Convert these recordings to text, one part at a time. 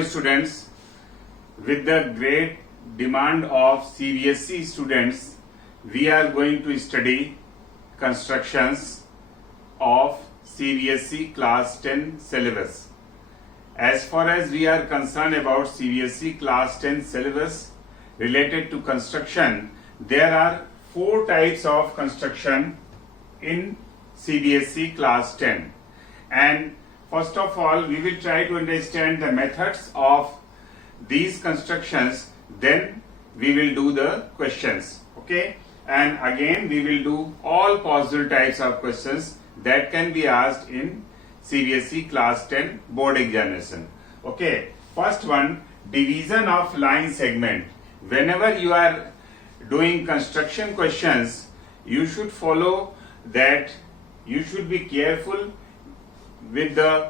Hello students, with the great demand of CBSE students, we are going to study constructions of CBSE class 10 syllabus. As far as we are concerned about CBSE class 10 syllabus related to construction, there are 4 types of construction in CBSE class 10. And first of all, we will try to understand the methods of these constructions, then we will do the questions. Okay, and again we will do all possible types of questions that can be asked in CBSE class 10 board examination. Okay, first one, division of line segment. Whenever you are doing construction questions, you should follow that. You should be careful with the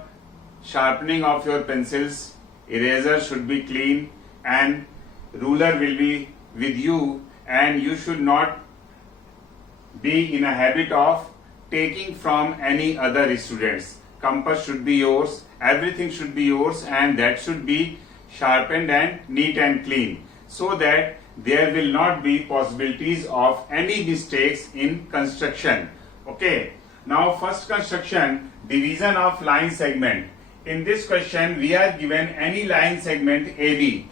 sharpening of your pencils. Eraser should be clean and ruler will be with you, and you should not be in a habit of taking from any other students. Compass should be yours, everything should be yours, and that should be sharpened and neat and clean, so that there will not be possibilities of any mistakes in construction. Okay, now first construction, division of line segment. In this question we are given any line segment AB.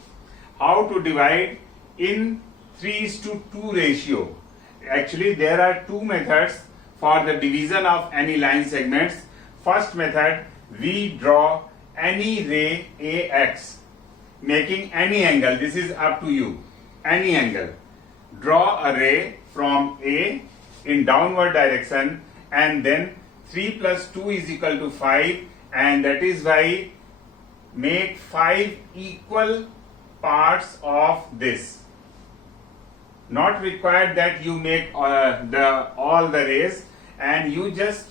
How to divide in 3:2 ratio? Actually there are 2 methods for the division of any line segments. First method, we draw any ray AX making any angle. This is up to you, any angle. Draw a ray from A in downward direction, and then 3 plus 2 is equal to 5, and that is why make 5 equal parts of this. Not required that you make all the rays, and you just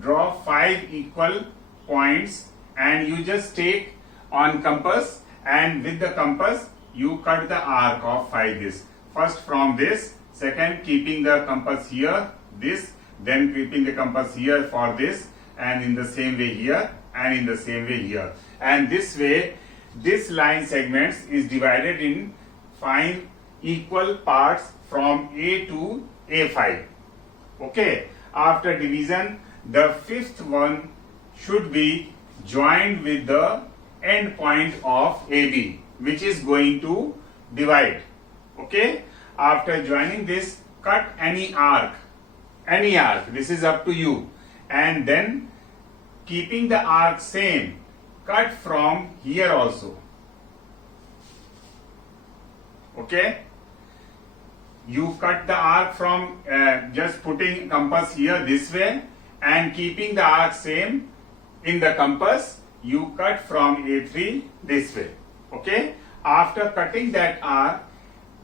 draw 5 equal points, and you just take on compass, and with the compass you cut the arc of 5 this. First from this, second keeping the compass here, this, then keeping the compass here for this, and in the same way here, and in the same way here. And this way this line segments is divided in 5 equal parts from A to A5. Okay, after division, the fifth one should be joined with the end point of AB, which is going to divide. Okay, after joining this, cut any arc, this is up to you, and then keeping the arc same, cut from here also. Okay, you cut the arc from just putting compass here this way, and keeping the arc same in the compass, you cut from A3 this way. Okay, after cutting that arc,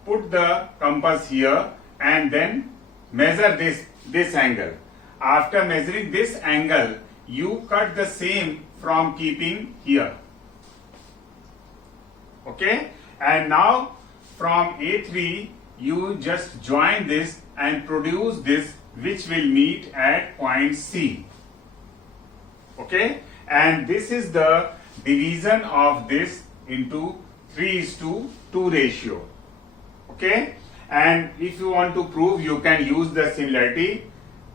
put the compass here and then measure this angle. After measuring this angle, you cut the same from keeping here. Okay, and now from A3 you just join this and produce this, which will meet at point C. Okay, and this is the division of this into 3:2 ratio. Okay, and if you want to prove, you can use the similarity.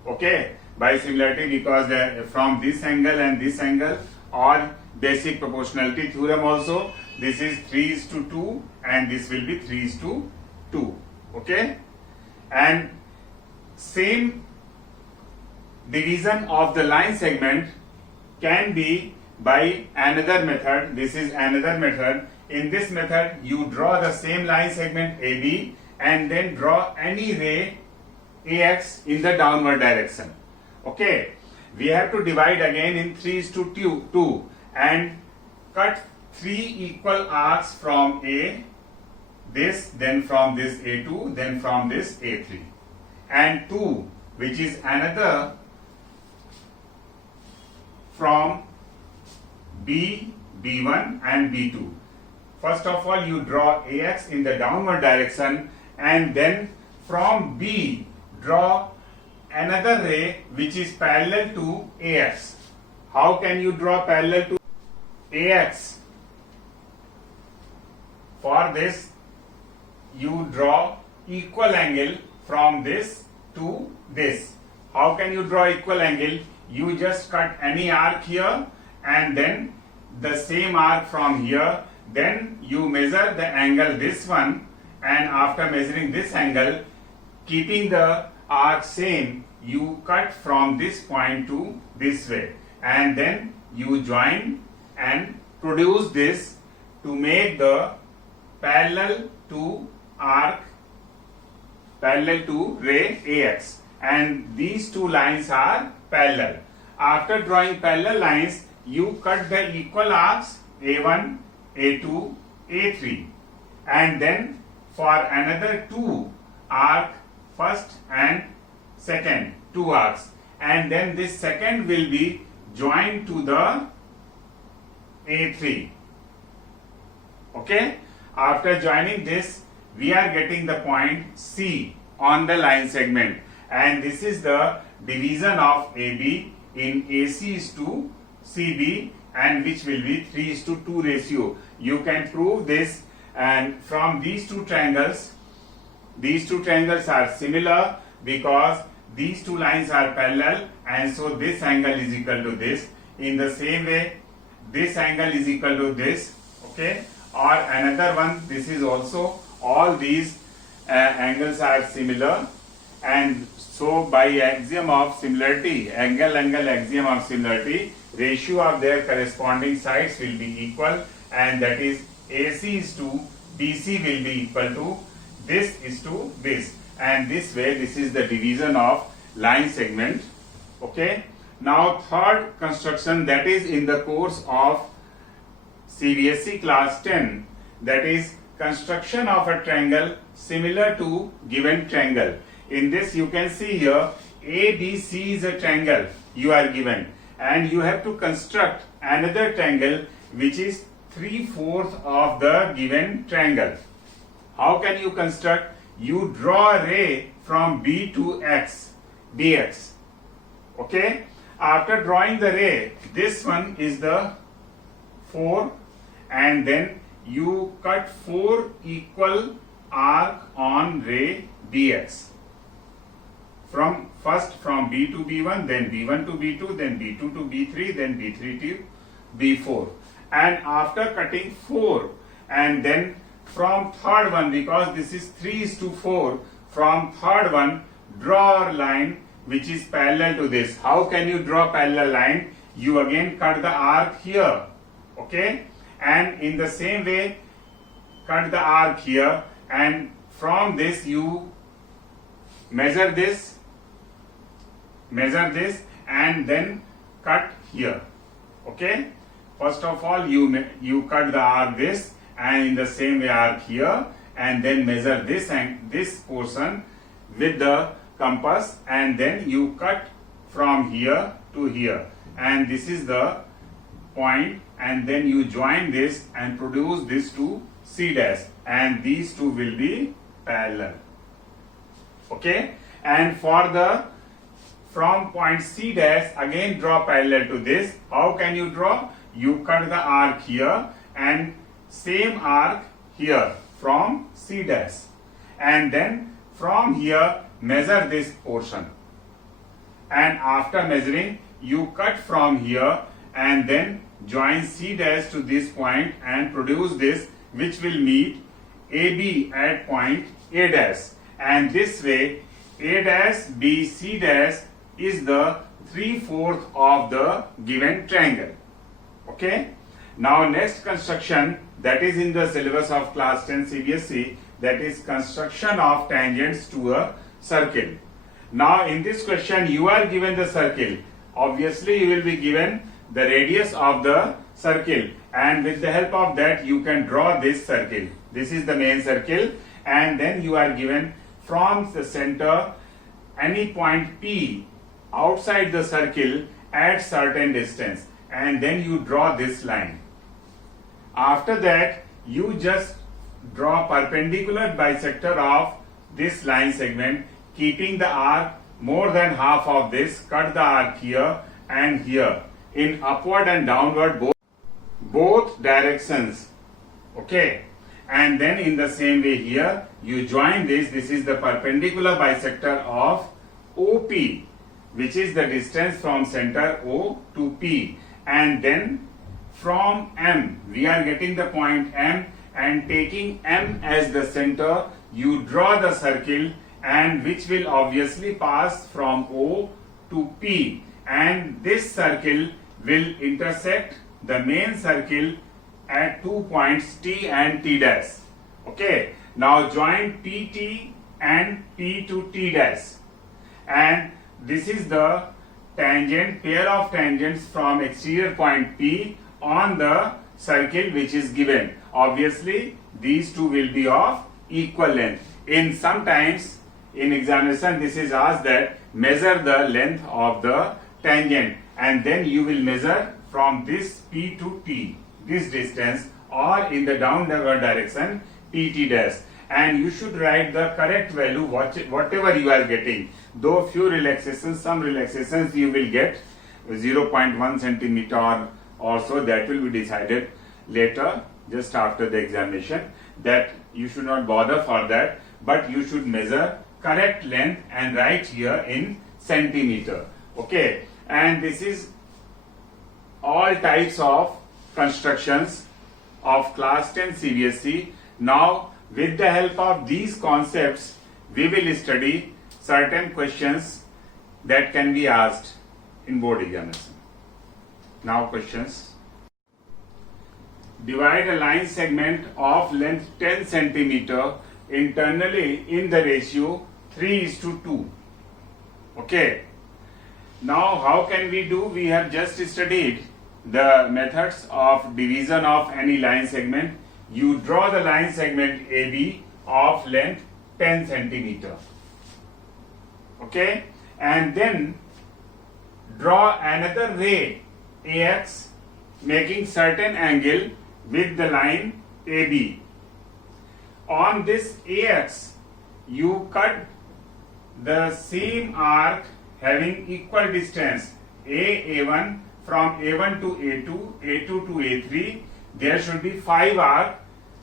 Okay, by similarity, because from this angle and this angle, or basic proportionality theorem also, this is 3:2 and this will be 3:2. Okay, and same division of the line segment can be by another method. This is another method. In this method, you draw the same line segment AB and then draw any ray AX in the downward direction. Okay, we have to divide again in 3:2 and cut 3 equal arcs from A, this, then from this A2, then from this A3, and 2, which is another from B, B1 and B2. First of all, you draw AX in the downward direction, and then from B draw another ray which is parallel to AX. How can you draw parallel to AX? For this, you draw equal angle from this to this. How can you draw equal angle? You just cut any arc here and then the same arc from here. Then you measure the angle this one, and after measuring this angle, keeping the arc same, you cut from this point to this way, and then you join and produce this to make the parallel to arc, parallel to ray AX, and these two lines are parallel. After drawing parallel lines, you cut the equal arcs A1, A2, A3, and then for another two arc, first and second, two arcs, and then this second will be joined to the A3. Okay, after joining this, we are getting the point C on the line segment, and this is the division of AB in AC is to CB, and which will be 3:2 ratio. You can prove this, and from these two triangles are similar because these two lines are parallel, and so this angle is equal to this. In the same way, this angle is equal to this. Okay, or another one, this is also, all these angles are similar, and so by axiom of similarity, angle axiom of similarity, ratio of their corresponding sides will be equal, and that is AC is to BC will be equal to this is to this, and this way this is the division of line segment. Okay, now third construction, that is in the course of CBSE class 10, that is construction of a triangle similar to given triangle. In this you can see here ABC is a triangle you are given, and you have to construct another triangle which is 3/4 of the given triangle. How can you construct? You draw a ray from B to X, BX. Okay, after drawing the ray, this one is the 4, and then you cut 4 equal arc on ray BX. From B to B1, then B1 to B2, then B2 to B3, then B3 to B4. And after cutting 4, and then from third one, because this is 3:4, from third one, draw a line which is parallel to this. How can you draw parallel line? You again cut the arc here, okay, and in the same way cut the arc here, and from this you measure this, and then cut here. Okay, first of all you cut the arc this, and in the same way arc here, and then measure this and this portion with the compass, and then you cut from here to here, and this is the point, and then you join this and produce this to C dash, and these two will be parallel. Okay, and for the from point C dash again draw parallel to this. How can you draw? You cut the arc here and same arc here from C dash, and then from here measure this portion, and after measuring you cut from here and then join C dash to this point and produce this, which will meet AB at point A dash, and this way A dash B C dash is the 3/4 of the given triangle. Okay, now next construction, that is in the syllabus of class 10 CBSE, that is construction of tangents to a circle. Now in this question you are given the circle. Obviously you will be given the radius of the circle, and with the help of that you can draw this circle. This is the main circle, and then you are given from the center any point P outside the circle at certain distance, and then you draw this line. After that you just draw perpendicular bisector of this line segment, keeping the arc more than half of this. Cut the arc here and here in upward and downward both directions. Okay, and then in the same way here you join this is the perpendicular bisector of OP, which is the distance from center O to P, and then from M we are getting the point M, and taking M as the center you draw the circle, and which will obviously pass from O to P, and this circle will intersect the main circle at 2 points T and T dash. Okay, now join PT and P to T dash, and this is the tangent, pair of tangents from exterior point P on the circle which is given. Obviously these two will be of equal length. In sometimes in examination this is asked that measure the length of the tangent, and then you will measure from this P to T, this distance, or in the downward direction PT dash, and you should write the correct value whatever you are getting. Though few relaxations, some relaxations you will get 0.1 centimeter or so, that will be decided later just after the examination, that you should not bother for that, but you should measure correct length and write here in centimeter. Okay, and this is all types of constructions of class 10 CBSE. Now with the help of these concepts we will study certain questions that can be asked in board examination. Now questions. Divide a line segment of length 10 centimeter internally in the ratio 3:2. Okay. Now how can we do? We have just studied the methods of division of any line segment. You draw the line segment AB of length 10 centimeter. Okay, and then draw another ray AX making certain angle with the line AB. On this AX you cut the same arc having equal distance A1 from A1 to A2, A2 to A3. There should be 5 arc,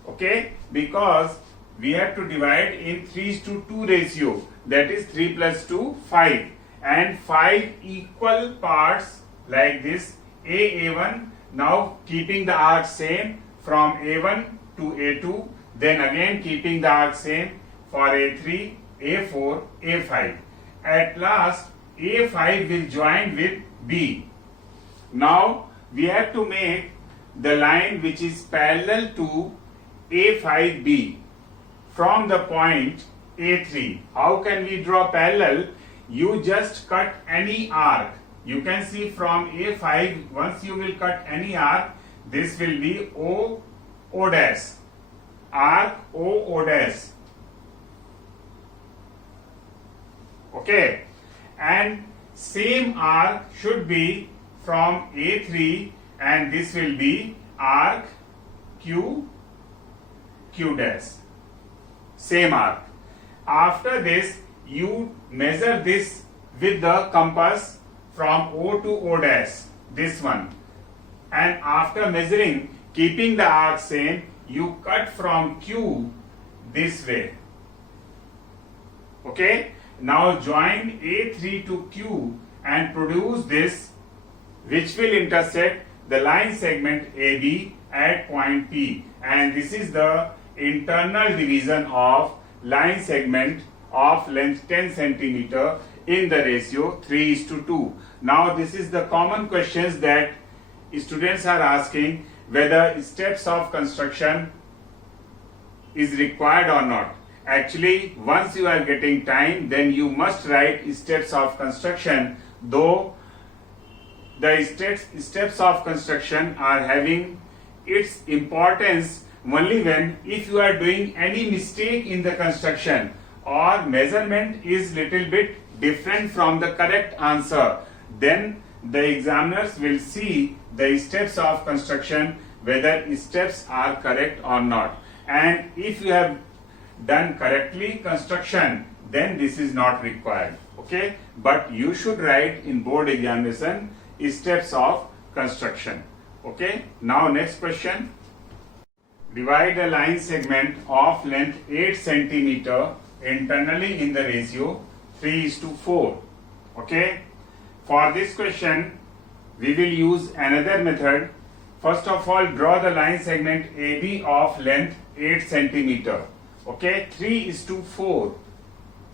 okay, because we have to divide in 3:2 ratio, that is 3 plus 2, 5, and 5 equal parts like this A1. Now keeping the arc same from A1 to A2, then again keeping the arc same for A3, A4, A5. At last A5 will join with B. Now we have to make the line which is parallel to A5B from the point A3. How can we draw parallel? You just cut any arc. You can see from A5, once you will cut any arc, this will be O dash, arc O dash. Okay, and same arc should be from A3, and this will be arc Q dash, same arc. After this you measure this with the compass from O to O dash, this one, and after measuring, keeping the arc same, you cut from Q this way. Okay, now join A3 to Q and produce this, which will intersect the line segment AB at point P, and this is the internal division of line segment of length 10 centimeter in the ratio 3:2. Now this is the common questions that students are asking, whether steps of construction is required or not. Actually, once you are getting time, then you must write steps of construction, though the steps of construction are having its importance only when if you are doing any mistake in the construction or measurement is little bit different from the correct answer, then the examiners will see the steps of construction whether steps are correct or not, and if you have done correctly construction, then this is not required. Okay, but you should write in board examination steps of construction. Okay, now next question. divide a line segment of length 8 centimeter internally in the ratio 3:4. Okay. For this question, we will use another method. First of all, draw the line segment AB of length 8 centimeter. Okay, 3:4.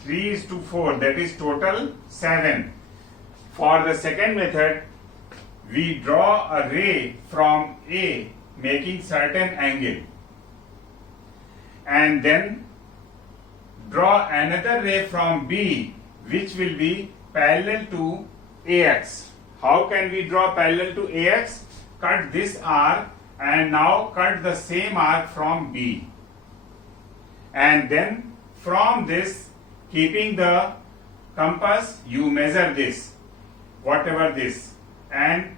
3:4, that is total 7. For the second method, we draw a ray from A making certain angle, and then draw another ray from B which will be parallel to AX. How can we draw parallel to AX? Cut this arc and now cut the same arc from B, and then from this, keeping the compass, you measure this, whatever this, and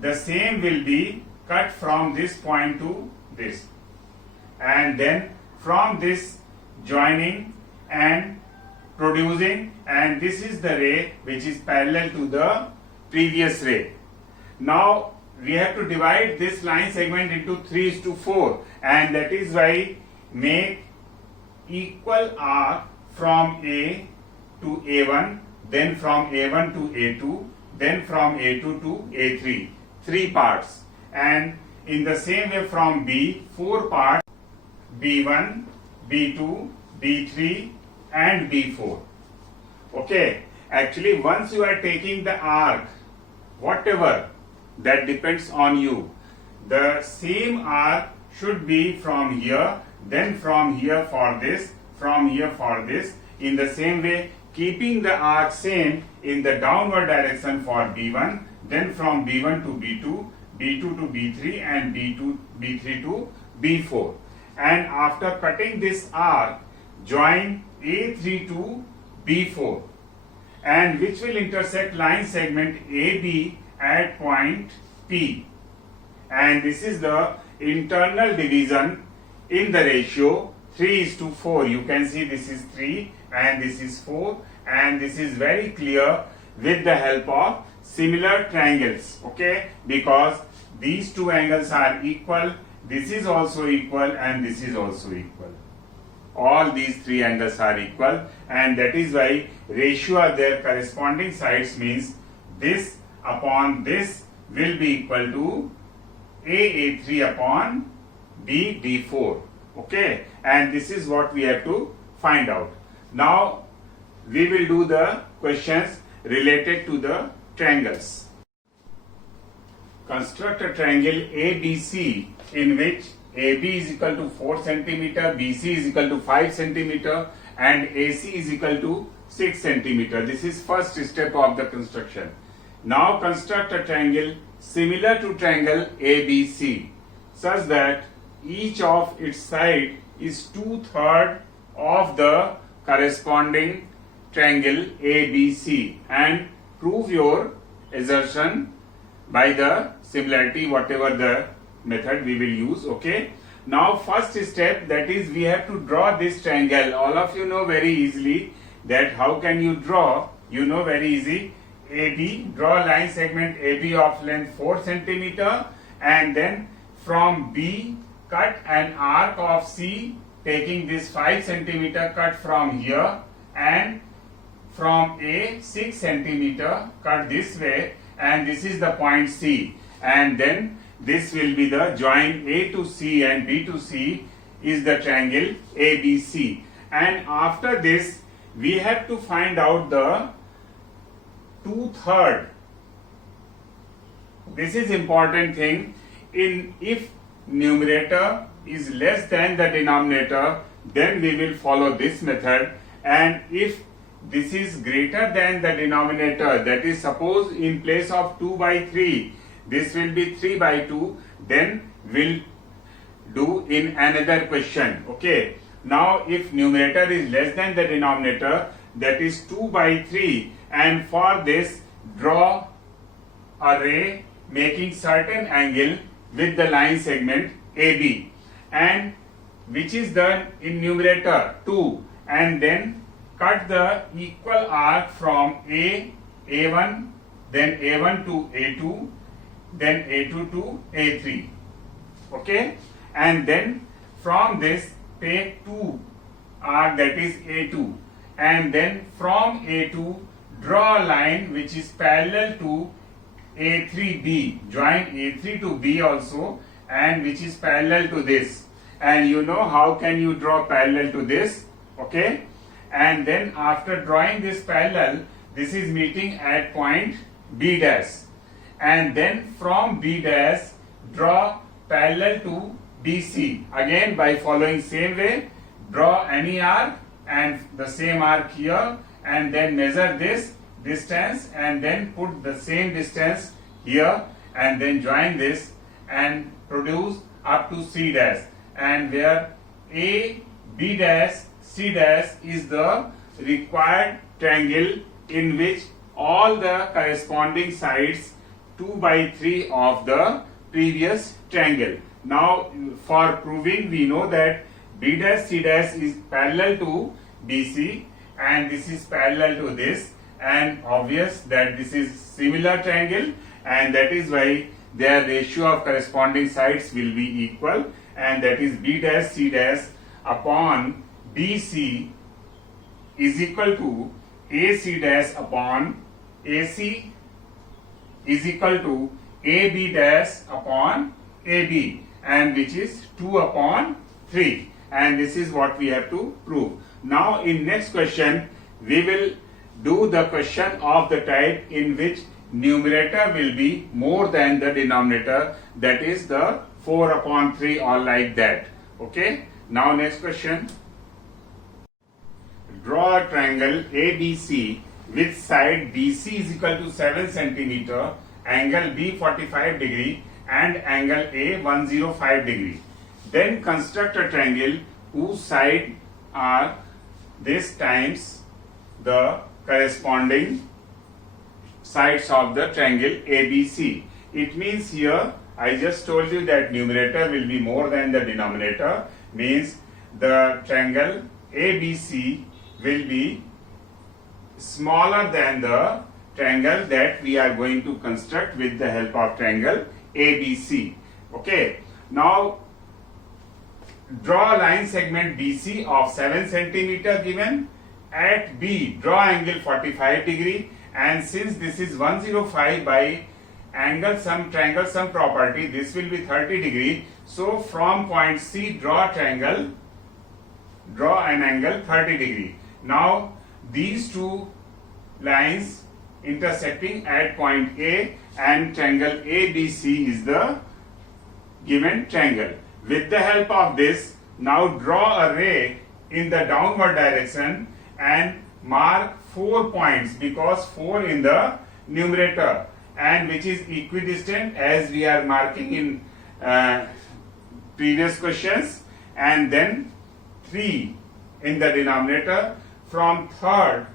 the same will be cut from this point to this, and then from this joining and producing, and this is the ray which is parallel to the previous ray. Now we have to divide this line segment into 3:4, and that is why make equal arc from A to A1, then from A1 to A2, then from A2 to A3, 3 parts, and in the same way from B, 4 parts, B1, B2, B3 and B4. Okay, actually once you are taking the arc, whatever, that depends on you. The same arc should be from here, then from here for this, from here for this, in the same way keeping the arc same in the downward direction for B1, then from B1 to B2, B2 to B3 and B3 to B4. And after cutting this arc, join A3 to B4, and which will intersect line segment AB at point P. And this is the internal division in the ratio 3:4. You can see this is 3 and this is 4, and this is very clear with the help of similar triangles. Okay, because these two angles are equal, this is also equal and this is also equal. All these three angles are equal, and that is why ratio of their corresponding sides means this upon this will be equal to A3 upon B4. Okay, and this is what we have to find out. Now we will do the questions related to the triangles. Construct a triangle ABC in which AB is equal to 4 centimeter, BC is equal to 5 centimeter and AC is equal to 6 centimeter. This is first step of the construction. Now construct a triangle similar to triangle ABC such that each of its side is 2/3 of the corresponding triangle ABC, and prove your assertion by the similarity, whatever the method we will use. Okay, now first step, that is we have to draw this triangle. All of you know very easily that how can you draw. You know very easy. AB, draw line segment AB of length 4 centimeter, and then from B cut an arc of C taking this 5 centimeter cut from here, and from A 6 centimeter cut this way, and this is the point C, and then this will be the join A to C and B to C is the triangle ABC. And after this we have to find out the 2/3. This is important thing. If numerator is less than the denominator, then we will follow this method, and if this is greater than the denominator, that is suppose in place of 2/3 this will be 3/2, then we'll do in another question. Okay, now if numerator is less than the denominator, that is 2/3, and for this draw a ray making certain angle with the line segment AB, and which is done in numerator 2, and then cut the equal arc from A1, then A1 to A2, then A2 to A3. Okay, and then from this take 2 arc, that is A2, and then from A2 draw a line which is parallel to A3B, join A3 to B also, and which is parallel to this. And you know how can you draw parallel to this, okay? And then after drawing this parallel, this is meeting at point B dash, and then from B dash draw parallel to BC, again by following same way, draw any arc and the same arc here, and then measure this distance and then put the same distance here, and then join this and produce up to C dash, and where A, B dash, C dash is the required triangle in which all the corresponding sides 2 by 3 of the previous triangle. Now for proving, we know that B dash C dash is parallel to BC and this is parallel to this, and obvious that this is similar triangle, and that is why their ratio of corresponding sides will be equal, and that is B dash C dash upon BC is equal to AC dash upon AC is equal to AB dash upon AB, and which is 2 upon 3, and this is what we have to prove. Now in next question we will do the question of the type in which numerator will be more than the denominator, that is the 4 upon 3 or like that. Okay, now next question. Draw a triangle ABC with side BC is equal to 7 centimeter, angle B 45 degree and angle A 105 degree. Then construct a triangle whose side are this times the corresponding sides of the triangle ABC. It means here I just told you that numerator will be more than the denominator, means the triangle ABC will be smaller than the triangle that we are going to construct with the help of triangle ABC. Okay, now draw a line segment BC of 7 centimeter given. At B draw angle 45 degree, and since this is 105 by angle sum triangle sum property, this will be 30 degree. So from point C draw triangle, draw an angle 30 degree. Now these two lines intersecting at point A and triangle ABC is the given triangle. With the help of this, now draw a ray in the downward direction and mark 4 points, because 4 in the numerator, and which is equidistant as we are marking in previous questions, and then 3 in the denominator. From third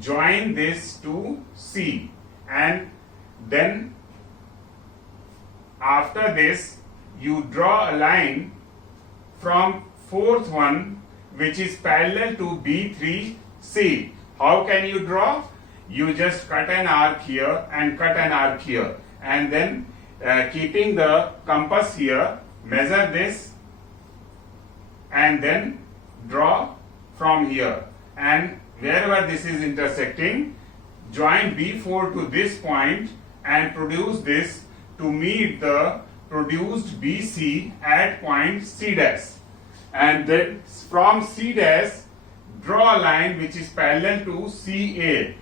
join this to C, and then after this you draw a line from fourth one which is parallel to B3C. How can you draw? You just cut an arc here and cut an arc here, and then keeping the compass here, measure this and then draw from here, and wherever this is intersecting, join B4 to this point and produce this to meet the produced BC at point C dash, and then from C dash draw a line which is parallel to CA,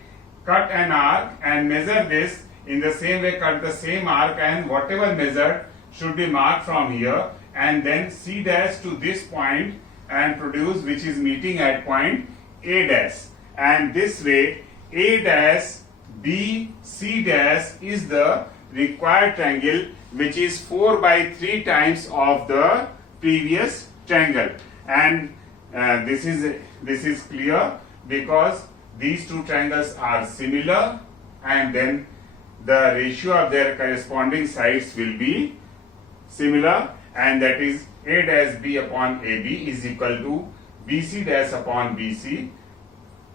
cut an arc and measure this in the same way, cut the same arc, and whatever measured should be marked from here, and then C dash to this point and produce which is meeting at point A dash, and this way A dash B C dash is the required triangle, which is 4 by 3 times of the previous triangle. And this is clear because these two triangles are similar, and then the ratio of their corresponding sides will be similar, and that is A dash B upon AB is equal to BC dash upon BC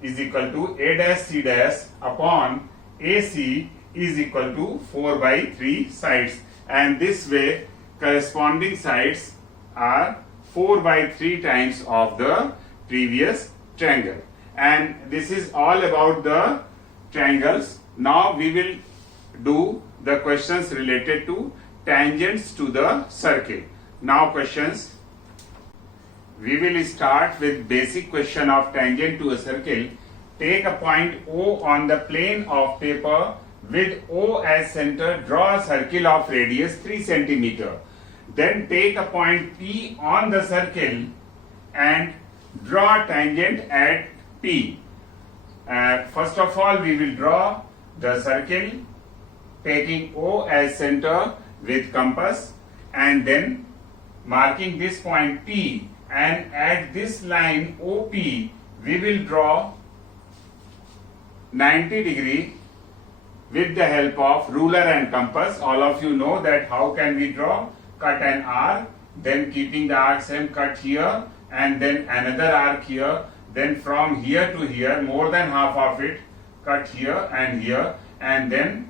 is equal to A dash C dash upon AC is equal to 4 by 3 sides, and this way corresponding sides are 4 by 3 times of the previous triangle. And this is all about the triangles. Now we will do the questions related to tangents to the circle. Now questions. We will start with basic question of tangent to a circle. Take a point O on the plane of paper with O as center. Draw a circle of radius 3 cm. Then take a point P on the circle and draw a tangent at P. First of all, we will draw the circle taking O as center with compass, and then marking this point P, and at this line OP we will draw 90 degree with the help of ruler and compass. All of you know that how can we draw? Cut an arc, then keeping the arc same, cut here and then another arc here, then from here to here, more than half of it, cut here, and then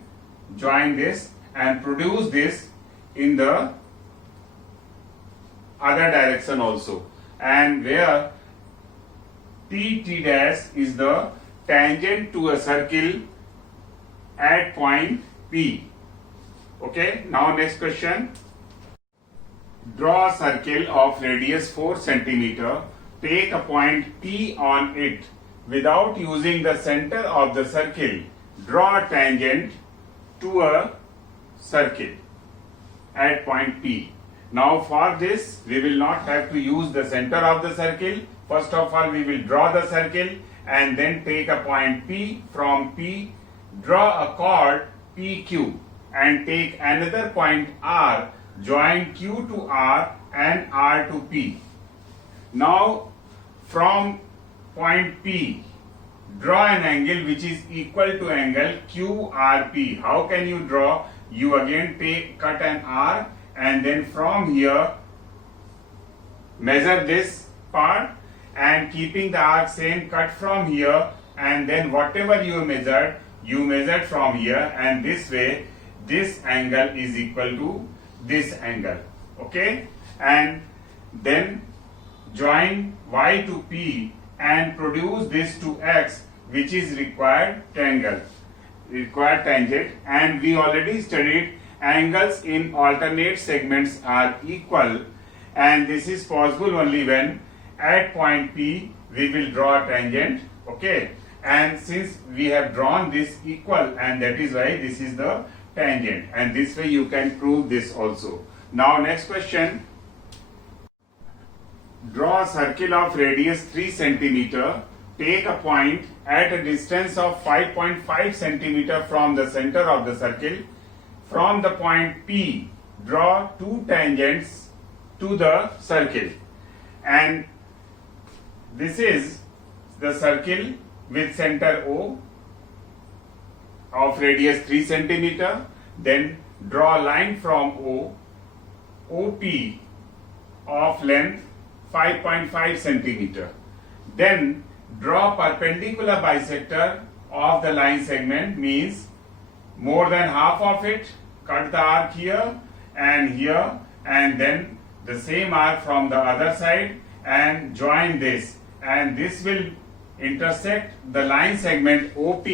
join this and produce this in the other direction also. And where T dash is the tangent to a circle at point P. Okay, now next question. Draw a circle of radius 4 cm. Take a point P on it. Without using the center of the circle, draw a tangent to a circle at point P. Now for this, we will not have to use the center of the circle. First of all, we will draw the circle and then take a point P. From P, draw a chord PQ and take another point R. Join Q to R and R to P. Now from point P, draw an angle which is equal to angle QRP. How can you draw? You again cut an R, and then from here measure this part, and keeping the arc same, cut from here, and then whatever you measured from here, and this way this angle is equal to this angle. Okay, and then join Y to P and produce this to X, which is required tangent. And we already studied angles in alternate segments are equal, and this is possible only when at point P we will draw a tangent. Okay, and since we have drawn this equal, and that is why this is the tangent, and this way you can prove this also. Now next question. Draw a circle of radius 3 cm. Take a point at a distance of 5.5 cm from the center of the circle. From the point P, draw two tangents to the circle. And this is the circle with center O of radius 3 cm. Then draw a line from O, OP of length 5.5 cm. Then draw perpendicular bisector of the line segment, means more than half of it. Cut the arc here, and then the same arc from the other side, and join this, and this will intersect the line segment OP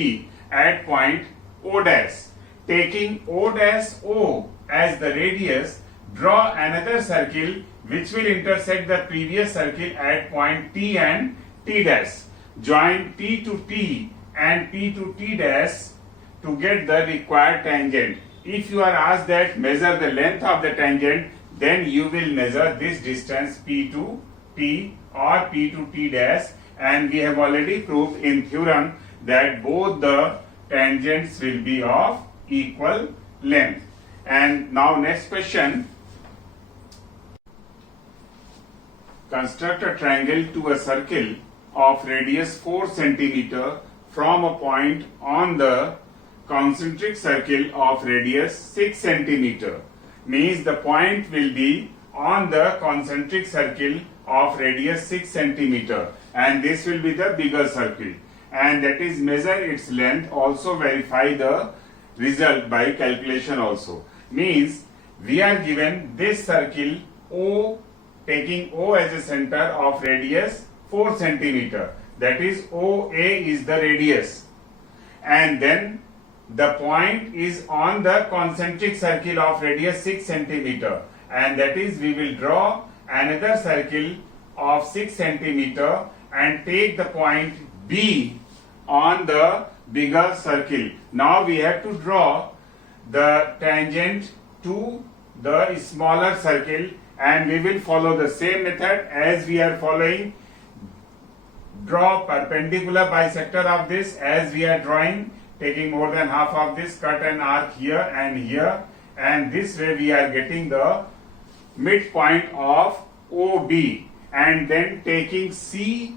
at point O dash. Taking O dash O as the radius, draw another circle which will intersect the previous circle at point T and T dash. Join T to T and P to T dash to get the required tangent. If you are asked that measure the length of the tangent, then you will measure this distance P to T or P to T dash, and we have already proved in theorem that both the tangents will be of equal length. And now next question. Construct a triangle to a circle of radius 4 cm from a point on the concentric circle of radius 6 cm. Means the point will be on the concentric circle of radius 6 cm, and this will be the bigger circle, and that is measure its length. Also verify the result by calculation also. Means we are given this circle taking O as a center of radius 4 centimeter. That is OA is the radius. And then the point is on the concentric circle of radius 6 centimeter. And that is, we will draw another circle of 6 centimeter and take the point B on the bigger circle. Now we have to draw the tangent to the smaller circle, and we will follow the same method as we are following. Draw perpendicular bisector of this as we are drawing, taking more than half of this, cut an arc here, and this way we are getting the midpoint of OB, and then taking C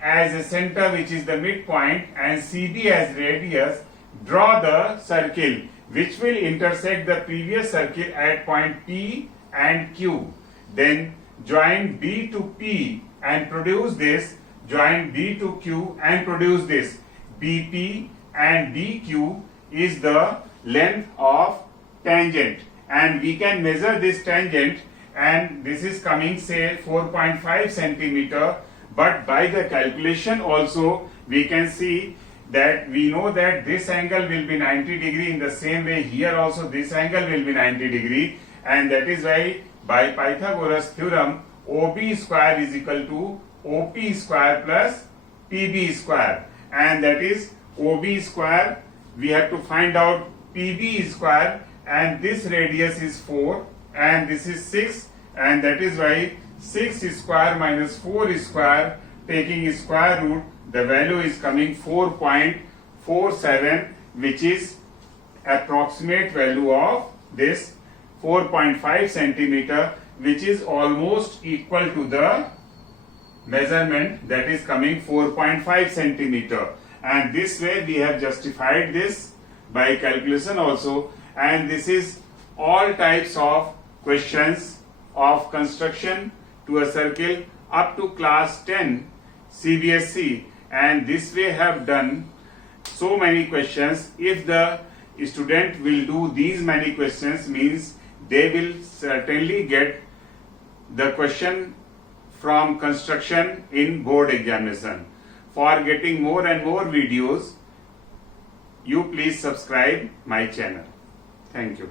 as a center, which is the midpoint, and CB as radius, draw the circle which will intersect the previous circle at point P and Q. Then join B to P and produce this, join B to Q and produce this. BP and DQ is the length of tangent, and we can measure this tangent, and this is coming say 4.5 centimeter, but by the calculation also we can see that we know that this angle will be 90 degree. In the same way here also this angle will be 90 degree, and that is why by Pythagoras theorem OB square is equal to OP square plus PB square, and that is OB square, we have to find out PB square, and this radius is 4 and this is 6, and that is why 6 square minus 4 square, taking square root, the value is coming 4.47, which is approximate value of this 4.5 centimeter, which is almost equal to the measurement that is coming 4.5 centimeter. And this way we have justified this by calculation also, and this is all types of questions of construction to a circle up to class 10 CBSE, and this way have done so many questions. If the student will do these many questions, means they will certainly get the question from construction in board examination. For getting more and more videos, you please subscribe my channel. Thank you.